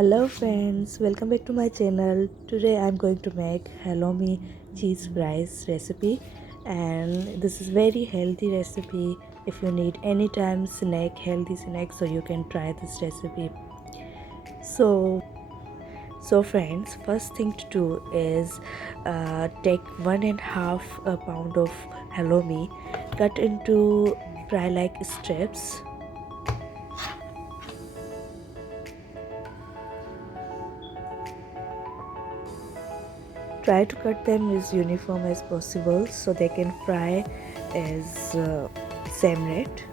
Hello friends, welcome back to my channel. Today I'm going to make halloumi cheese fries recipe, and this is very healthy recipe. If you need anytime healthy snack, so you can try this recipe. So friends, first thing to do is take 1.5 pound of halloumi, cut into fry like strips. Try to cut them as uniform as possible so they can fry as same rate.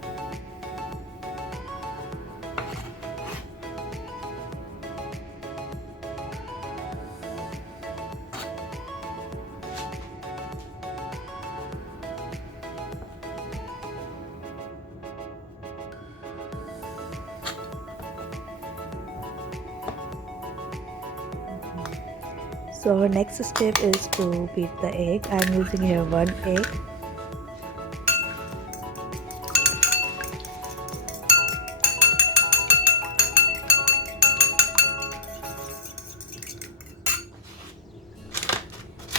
So our next step is to beat the egg. I'm using here 1 egg.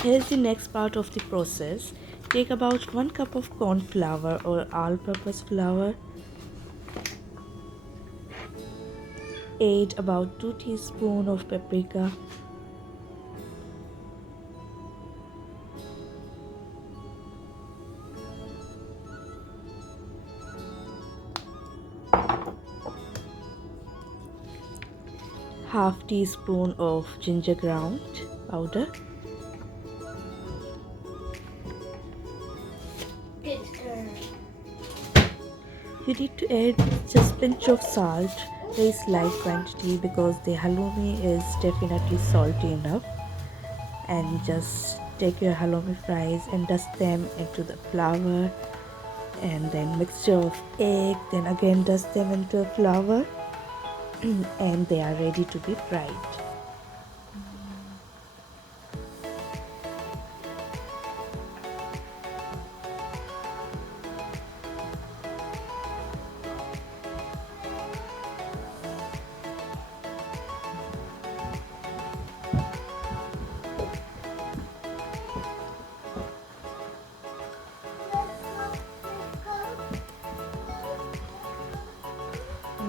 Here's the next part of the process. Take about 1 cup of corn flour or all-purpose flour. Add about 2 teaspoons of paprika. Half teaspoon of ginger ground powder. You need to add just pinch of salt, very slight quantity, because the halloumi is definitely salty enough. And just take your halloumi fries and dust them into the flour, and then mixture of egg, then again dust them into flour and they are ready to be fried.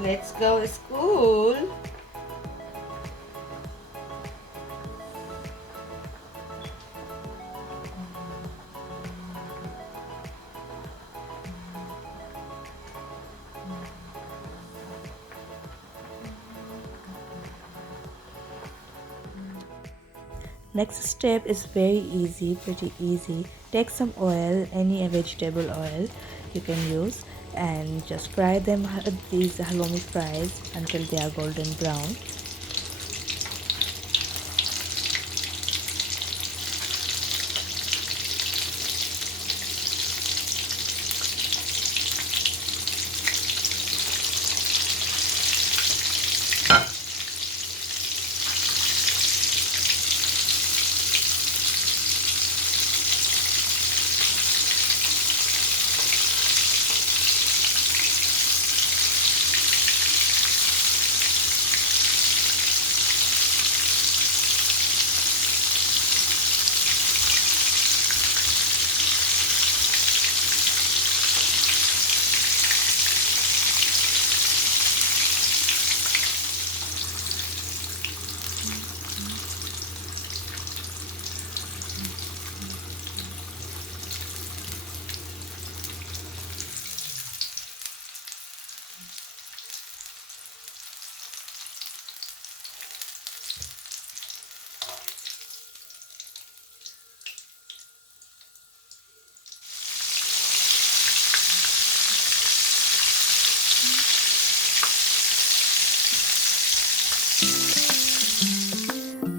Let's go to school. Next step is very easy, pretty easy. Take some oil, any vegetable oil you can use, and just fry them, these halloumi fries, until they are golden brown.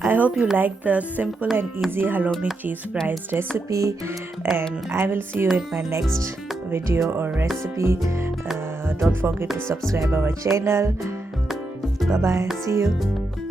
I hope you like the simple and easy halloumi cheese fries recipe, and I will see you in my next video or recipe. Don't forget to subscribe our channel. Bye bye, see you.